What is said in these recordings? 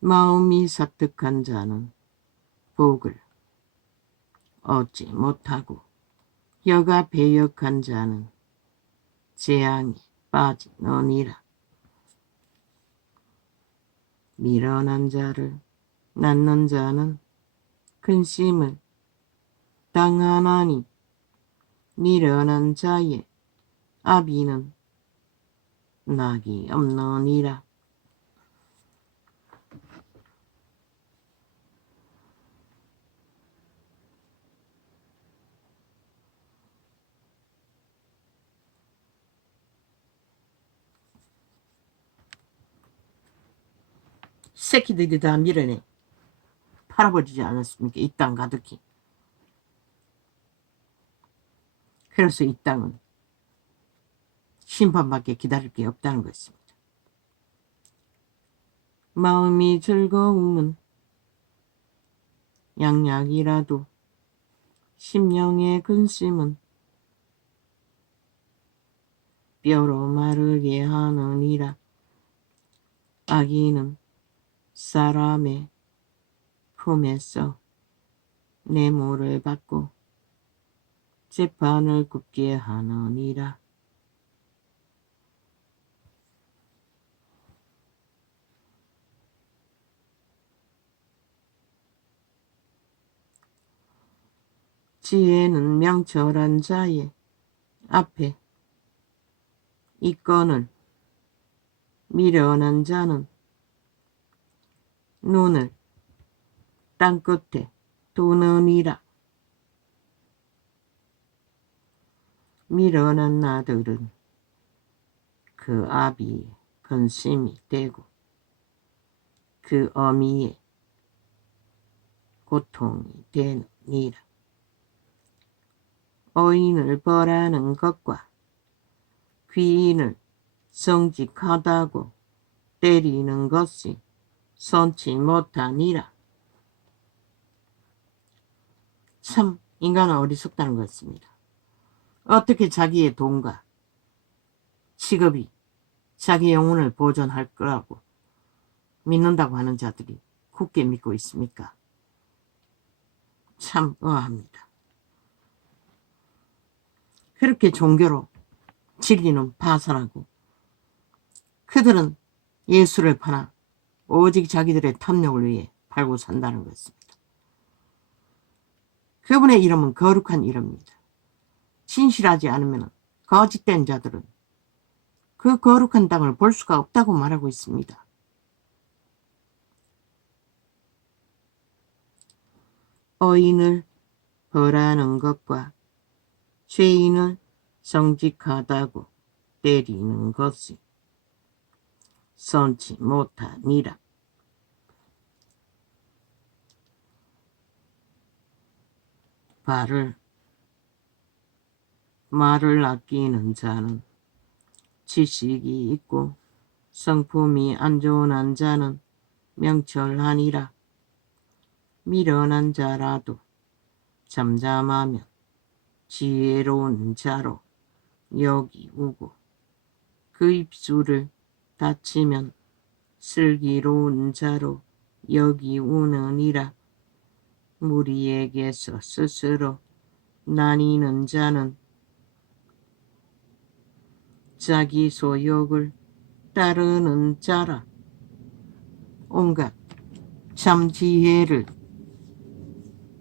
마음이 사특한 자는 복을 얻지 못하고 혀가 배역한 자는 재앙에 빠지느니라. 미련한 자를 낳는 자는 근심을 당하나니 미련한 자의 아비는 낙이 없느니라. 새끼들이 다 밀어내 팔아버리지 않았습니까? 이 땅 가득히. 그래서 이 땅은 심판밖에 기다릴 게 없다는 것입니다. 마음이 즐거움은 양약이라도 심령의 근심은 뼈로 마르게 하느니라. 악인은 사람의 품에서 뇌물을 받고 재판을 굽게 하느니라. 지혜는 명철한 자의 앞에 있거늘 미련한 자는 눈을 땅끝에 두느니라. 미련한 아들은 그 아비의 근심이 되고 그 어미의 고통이 되느니라. 어인을 벌하는 것과 귀인을 성직하다고 때리는 것이 선치 못하니라. 참 인간은 어리석다는 것입니다. 어떻게 자기의 돈과 직업이 자기 영혼을 보존할 거라고 믿는다고 하는 자들이 굳게 믿고 있습니까? 참 의아합니다. 그렇게 종교로 진리는 파산하고 그들은 예수를 팔아 오직 자기들의 탐욕을 위해 팔고 산다는 것입니다. 그분의 이름은 거룩한 이름입니다. 진실하지 않으면 거짓된 자들은 그 거룩한 땅을 볼 수가 없다고 말하고 있습니다. 어인을 벌하는 것과 죄인을 정직하다고 때리는 것이 선치 못하니라. 말을 아끼는 자는 지식이 있고 성품이 안전한 자는 명철하니라. 미련한 자라도 잠잠하면 지혜로운 자로 여기우고 그 입술을 닫히면 슬기로운 자로 여기우느니라. 무리에게서 스스로 나뉘는 자는 자기 소욕을 따르는 자라. 온갖 참 지혜를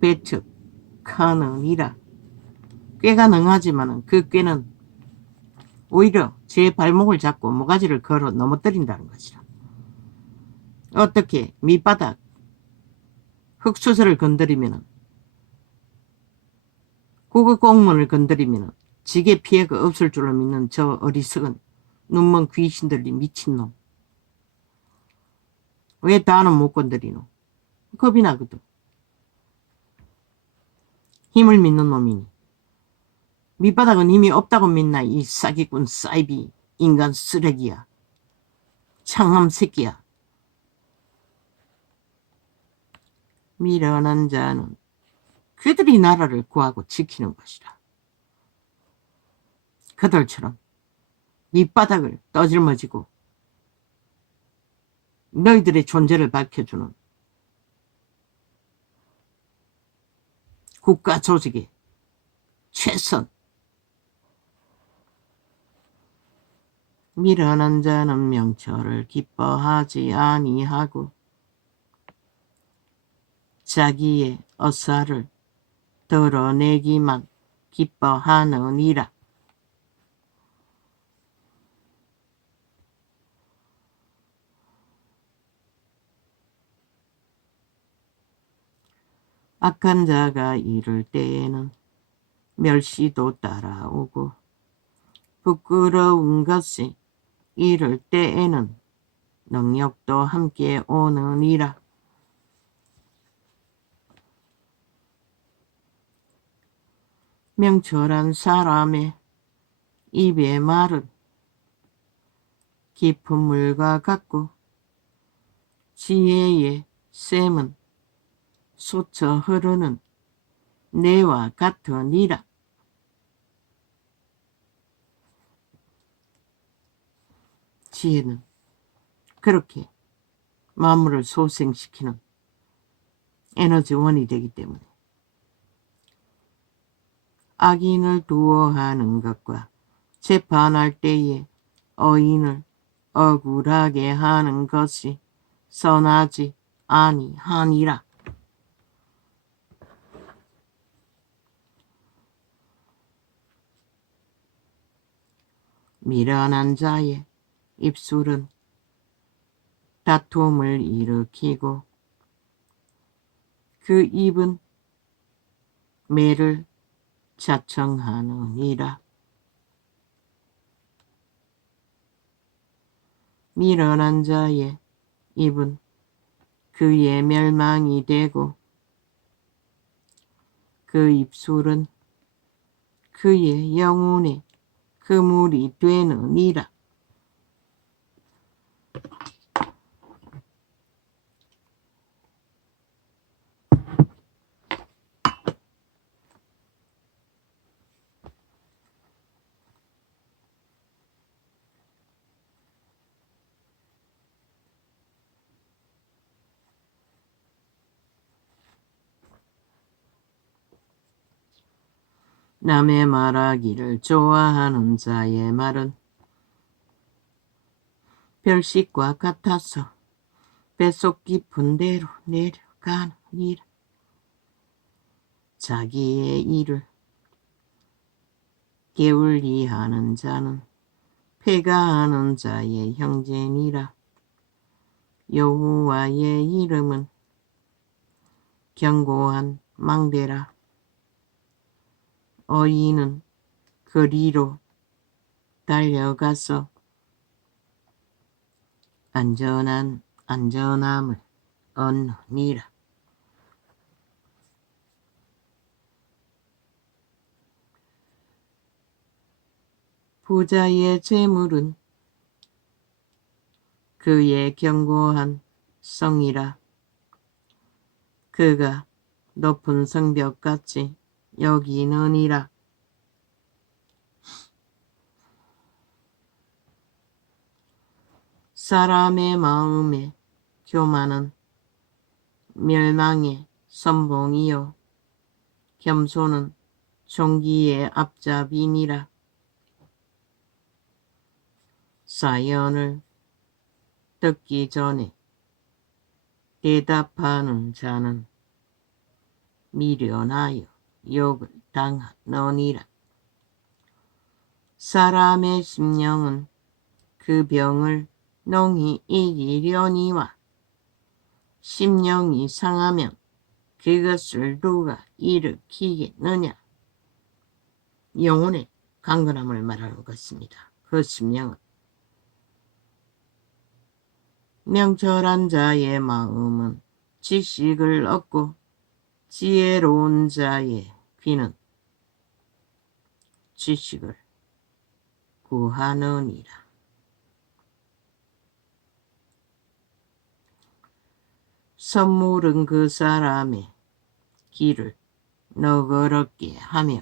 배척하느니라. 꾀가 능하지만 그 꾀는 오히려 제 발목을 잡고 모가지를 걸어 넘어뜨린다는 것이라. 어떻게 밑바닥 흙수저를 건드리면 국어 공문을 건드리면 지게 피해가 없을 줄로 믿는 저 어리석은 눈먼 귀신들이 미친놈. 왜 다는 못 건드리노? 겁이 나거든. 힘을 믿는 놈이니. 밑바닥은 힘이 없다고 믿나 이 사기꾼 사이비 인간 쓰레기야. 창함 새끼야. 미련한 자는 그들이 나라를 구하고 지키는 것이라. 그들처럼 밑바닥을 떠질머지고 너희들의 존재를 밝혀주는 국가 조직의 최선. 미련한 자는 명철을 기뻐하지 아니하고 자기의 어사를 드러내기만 기뻐하느니라. 악한 자가 이를 때에는 멸시도 따라오고 부끄러운 것이 이를 때에는 능력도 함께 오느니라. 명철한 사람의 입의 말은 깊은 물과 같고 지혜의 샘은 솟아 흐르는 내와 같으니라. 지혜는 그렇게 만물을 소생시키는 에너지원이 되기 때문에 악인을 두어하는 것과 재판할 때에 어인을 억울하게 하는 것이 선하지 아니하니라. 미련한 자의 입술은 다툼을 일으키고 그 입은 매를 자청하느니라. 미련한 자의 입은 그의 멸망이 되고 그 입술은 그의 영혼의 그물이 되느니라. 남의 말하기를 좋아하는 자의 말은 별식과 같아서 뱃속 깊은 데로 내려가느니라. 자기의 일을 게을리하는 자는 패가하는 자의 형제니라. 여호와의 이름은 견고한 망대라. 어인은 거리로 달려가서 안전함을 얻느니라. 부자의 재물은 그의 견고한 성이라. 그가 높은 성벽같이 여기느니라. 사람의 마음에 교만은 멸망의 선봉이요 겸손은 존귀의 앞잡이니라. 사연을 듣기 전에 대답하는 자는 미련하여 욕을 당하느니라. 사람의 심령은 그 병을 농히 이기려니와 심령이 상하면 그것을 누가 일으키겠느냐. 영혼의 강건함을 말하는 것입니다. 그 심령은 명철한 자의 마음은 지식을 얻고 지혜로운 자의 귀는 지식을 구하느니라. 선물은 그 사람의 길을 너그럽게 하며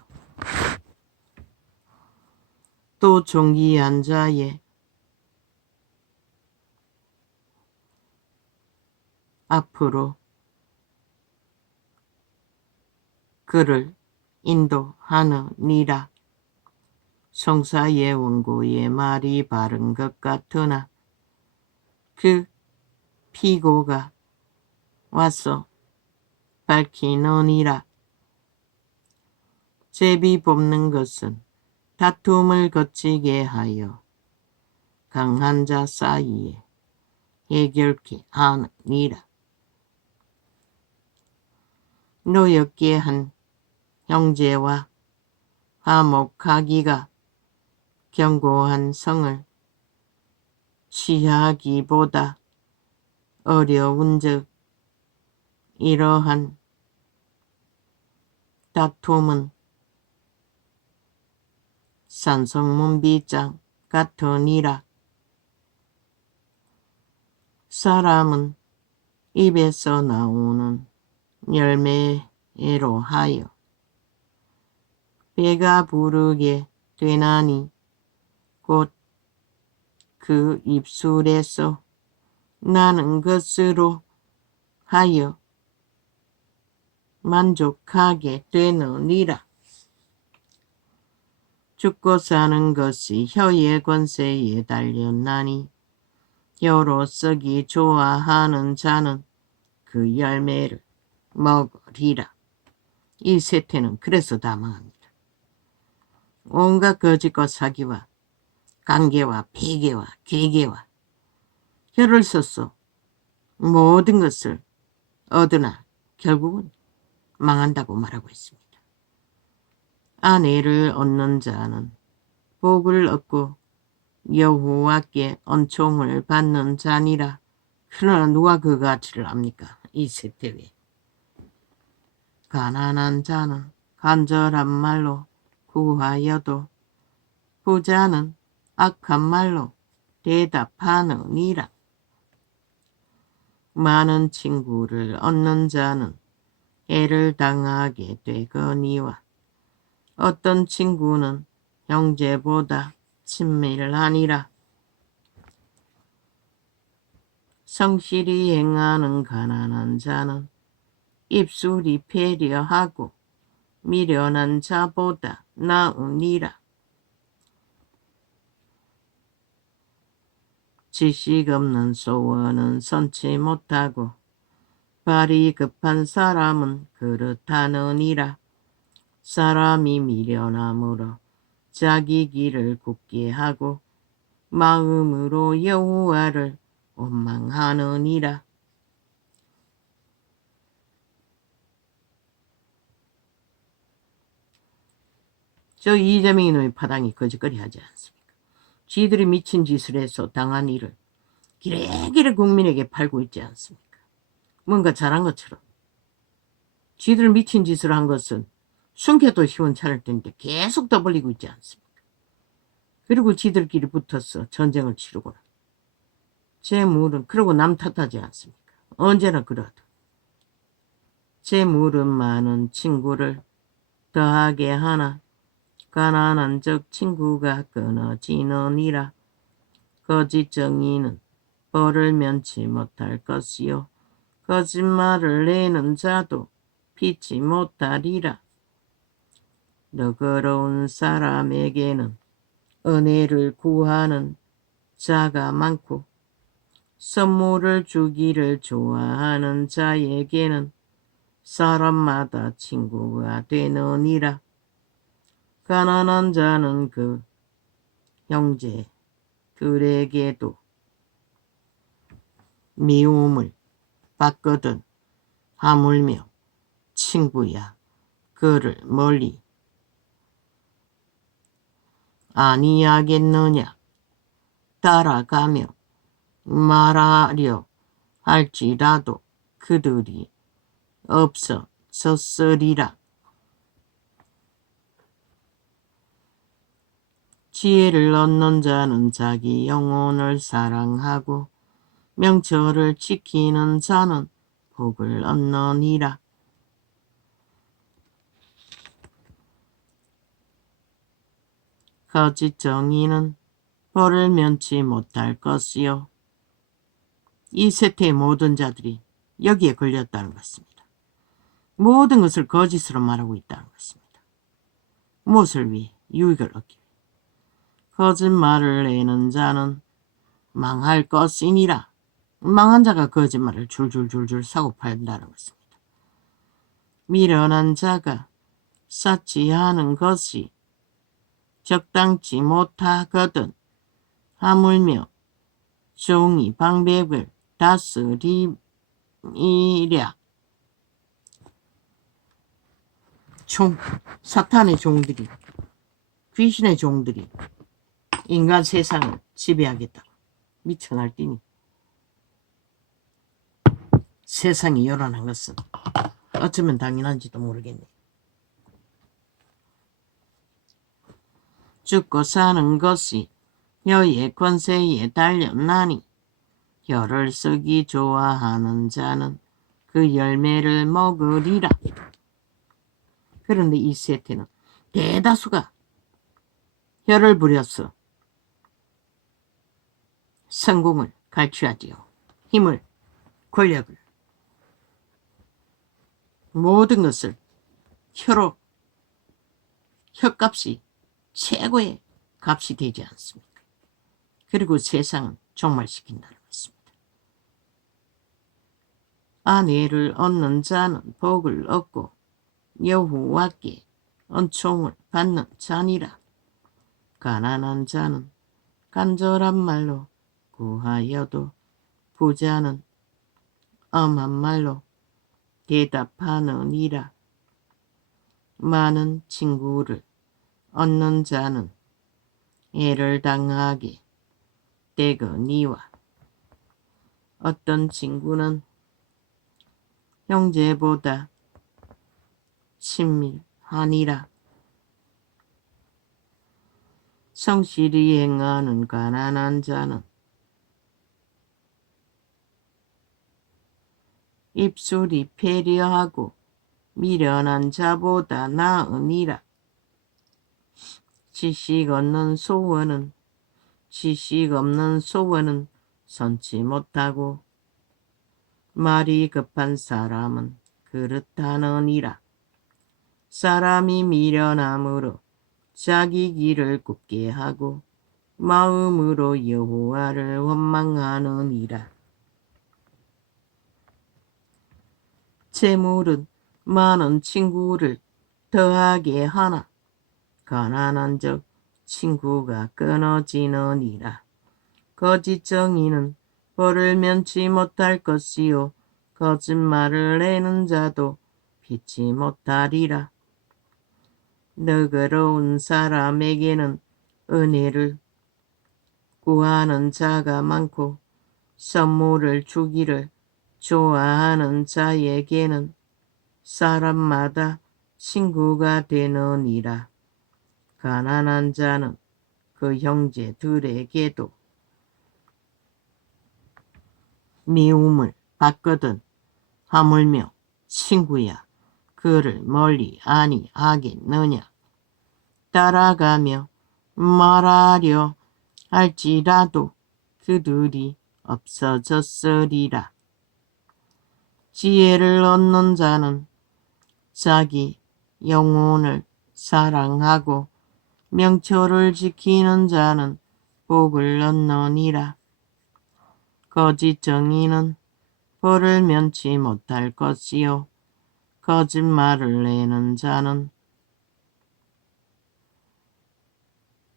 또 존귀한 자의 앞으로 그를 인도하느니라. 송사의 원고의 말이 바른 것 같으나 그 피고가 와서 밝히느니라. 제비 뽑는 것은 다툼을 거치게 하여 강한 자 사이에 해결케 하느니라. 노엽게 한 형제와 화목하기가 견고한 성을 취하기보다 어려운즉 이러한 다툼은 산성문비장 같으니라. 사람은 입에서 나오는 열매로 하여 배가 부르게 되나니 곧 그 입술에서 나는 것으로 하여 만족하게 되느니라. 죽고 사는 것이 혀의 권세에 달렸나니 혀로 썩이 좋아하는 자는 그 열매를 먹으리라. 이 세태는 그래서 다 망합니다. 온갖 거짓과 사기와 관계와 배계와 계계와 혀를 써서 모든 것을 얻으나 결국은 망한다고 말하고 있습니다. 아내를 얻는 자는 복을 얻고 여호와께恩총을 받는 자니라. 그러나 누가 그 가치를 압니까? 이 세태에 가난한 자는 간절한 말로 구하여도 부자는 악한 말로 대답하느니라. 많은 친구를 얻는 자는 애를 당하게 되거니와 어떤 친구는 형제보다 친밀하니라. 성실히 행하는 가난한 자는 입술이 배려하고 미련한 자보다 나으니라. 지식 없는 소원은 선치 못하고 발이 급한 사람은 그렇다느니라. 사람이 미련함으로 자기 길을 굽게 하고 마음으로 여호와를 원망하느니라. 저 이재명이 놈의 파당이 거짓거리 하지 않습니까? 지들이 미친 짓을 해서 당한 일을 기레기레 국민에게 팔고 있지 않습니까? 뭔가 잘한 것처럼. 지들 미친 짓을 한 것은 숨겨도 시원찮을 텐데 계속 더 벌리고 있지 않습니까? 그리고 지들끼리 붙어서 전쟁을 치르고는 재물은 그러고 남 탓하지 않습니까? 언제나 그러하다. 재물은 많은 친구를 더하게 하나 가난한 적 친구가 끊어지느니라. 거짓 정의는 벌을 면치 못할 것이요 거짓말을 내는 자도 피치 못하리라. 너그러운 사람에게는 은혜를 구하는 자가 많고 선물을 주기를 좋아하는 자에게는 사람마다 친구가 되느니라. 가난한 자는 그 형제들에게도 미움을 받거든 하물며 친구야 그를 멀리 아니하겠느냐. 따라가며 말하려 할지라도 그들이 없어졌으리라. 지혜를 얻는 자는 자기 영혼을 사랑하고 명철을 지키는 자는 복을 얻느니라. 거짓 정의는 벌을 면치 못할 것이요 이 세태의 모든 자들이 여기에 걸렸다는 것입니다. 모든 것을 거짓으로 말하고 있다는 것입니다. 무엇을 위해? 유익을 얻기 위해. 거짓말을 내는 자는 망할 것이니라. 망한 자가 거짓말을 줄줄줄줄 사고 판다는 것입니다. 미련한 자가 쌓지 않은 것이 적당치 못하거든 하물며 종이 방백을 다스리랴. 사탄의 종들이, 귀신의 종들이 인간 세상을 지배하겠다. 미쳐 날뛰니 세상이 요란한 것은 어쩌면 당연한지도 모르겠네. 죽고 사는 것이 혀의 권세에 달렸나니 혀를 쓰기 좋아하는 자는 그 열매를 먹으리라. 그런데 이 세태는 대다수가 혀를 부려서 성공을 갈취하지요. 힘을, 권력을, 모든 것을 혀로, 혀값이 최고의 값이 되지 않습니까? 그리고 세상은 종말시킨다는 것입니다. 아내를 얻는 자는 복을 얻고 여호와께 은총을 받는 자니라. 가난한 자는 간절한 말로 구하여도 부자는 엄한 말로 대답하느니라. 많은 친구를 얻는 자는 애를 당하게 되거니와 어떤 친구는 형제보다 친밀하니라. 성실히 행하는 가난한 자는 입술이 패려하고 미련한 자보다 나으니라. 지식 없는 소원은 선치 못하고 말이 급한 사람은 그렇다느니라. 사람이 미련함으로 자기 길을 굽게 하고 마음으로 여호와를 원망하느니라. 재물은 많은 친구를 더하게 하나 가난한 적 친구가 끊어지느니라. 거짓 정의는 벌을 면치 못할 것이요 거짓말을 내는 자도 피치 못하리라. 너그러운 사람에게는 은혜를 구하는 자가 많고 선물을 주기를 좋아하는 자에게는 사람마다 친구가 되느니라. 가난한 자는 그 형제들에게도 미움을 받거든 하물며 친구야 그를 멀리 아니하겠느냐. 따라가며 말하려 할지라도 그들이 없어졌으리라. 지혜를 얻는 자는 자기 영혼을 사랑하고 명철을 지키는 자는 복을 얻느니라. 거짓 정의는 벌을 면치 못할 것이요 거짓말을 내는 자는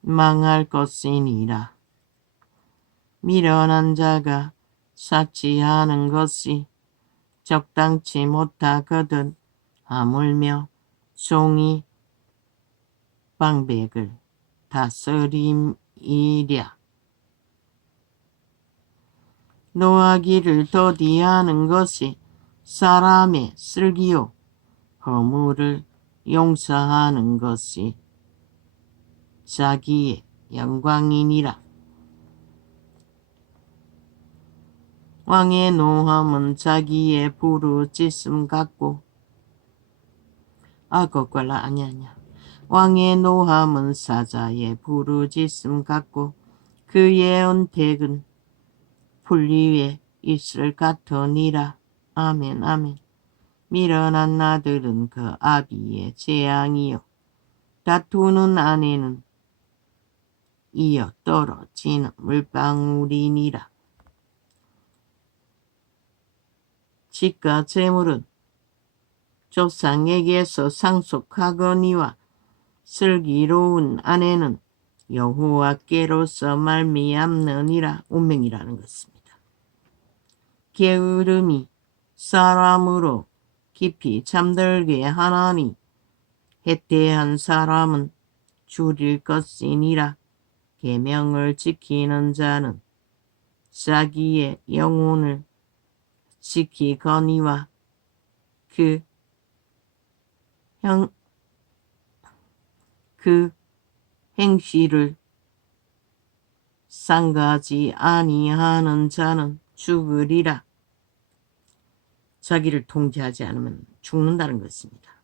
망할 것이니라. 미련한 자가 쌓지 않은 것이 적당치 못하거든 하물며 종이 방백을 다스림이랴. 노하기를 더디하는 것이 사람의 슬기요 허물을 용서하는 것이 자기의 영광이니라. 왕의 노함은 자기의 부르짖음 같고 그거라 아니야. 왕의 노함은 사자의 부르짖음 같고 그의 은택은 풀 위에 있을 같으니라. 아멘, 아멘. 밀어난 아들은 그 아비의 재앙이요. 다투는 아내는 이어 떨어지는 물방울이니라. 집과 재물은 조상에게서 상속하거니와 슬기로운 아내는 여호와께로서 말미암느니라. 운명이라는 것입니다. 게으름이 사람으로 깊이 잠들게 하나니 해태한 사람은 줄일 것이니라. 계명을 지키는 자는 자기의 영혼을 지키거니와 그 행실을 상가지 아니하는 자는 죽으리라. 자기를 통제하지 않으면 죽는다는 것입니다.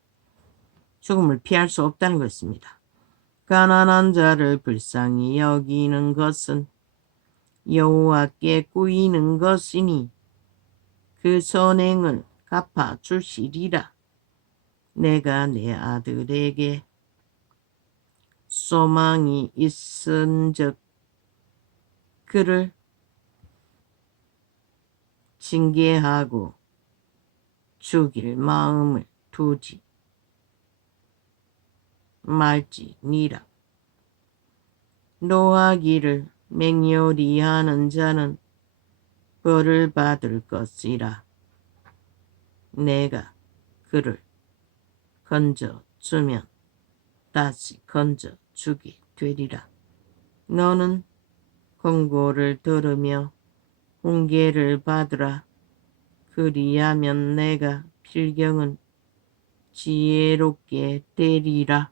죽음을 피할 수 없다는 것입니다. 가난한 자를 불쌍히 여기는 것은 여호와께 꾸이는 것이니 그 선행을 갚아 주시리라. 내가 내 아들에게 소망이 있은즉 그를 징계하고 죽일 마음을 두지 말지니라. 노하기를 맹렬히 하는 자는 벌을 받을 것이라. 내가 그를 건져주면 다시 건져주게 되리라. 너는 권고를 들으며 훈계를 받으라. 그리하면 내가 필경은 지혜롭게 되리라.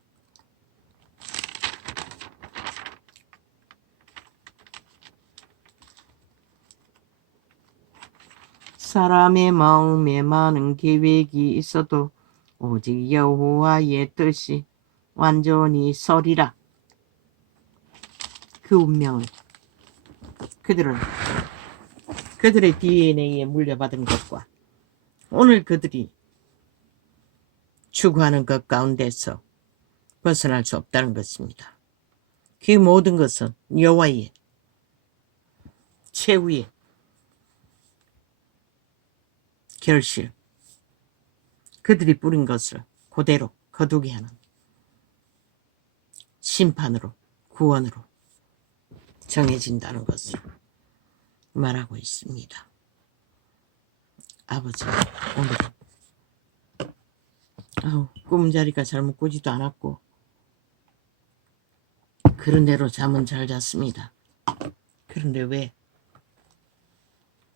사람의 마음에 많은 계획이 있어도 오직 여호와의 뜻이 완전히 서리라. 그 운명을 그들은 그들의 DNA에 물려받은 것과 오늘 그들이 추구하는 것 가운데서 벗어날 수 없다는 것입니다. 그 모든 것은 여호와의 최후의 결실, 그들이 뿌린 것을 그대로 거두게 하는 심판으로, 구원으로 정해진다는 것을 말하고 있습니다. 아버지, 오늘은 꿈자리가 잘못 꾸지도 않았고 그런 대로 잠은 잘 잤습니다. 그런데 왜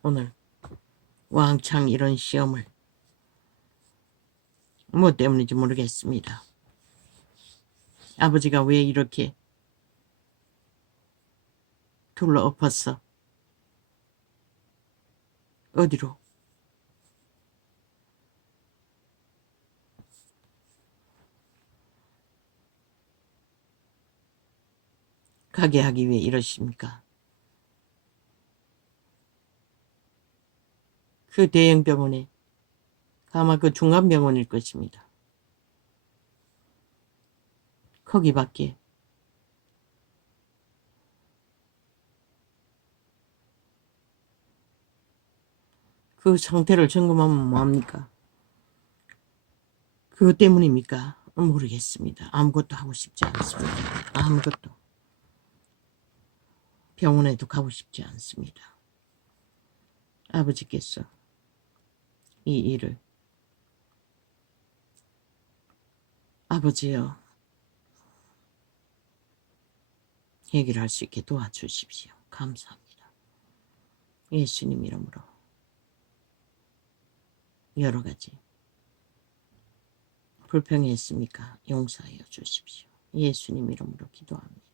오늘 왕창 이런 시험을 뭐 때문인지 모르겠습니다. 아버지가 왜 이렇게 둘러엎었어? 어디로? 가게 하기 위해 이러십니까? 그 대형 병원에 아마 그 중간병원일 것입니다. 거기밖에 그 상태를 점검하면 뭐합니까? 그것 때문입니까? 모르겠습니다. 아무것도 하고 싶지 않습니다. 아무것도. 병원에도 가고 싶지 않습니다. 아버지께서 이 일을 아버지여 해결할 수 있게 도와주십시오. 감사합니다. 예수님 이름으로 여러 가지 불평이 있습니까? 용서하여 주십시오. 예수님 이름으로 기도합니다.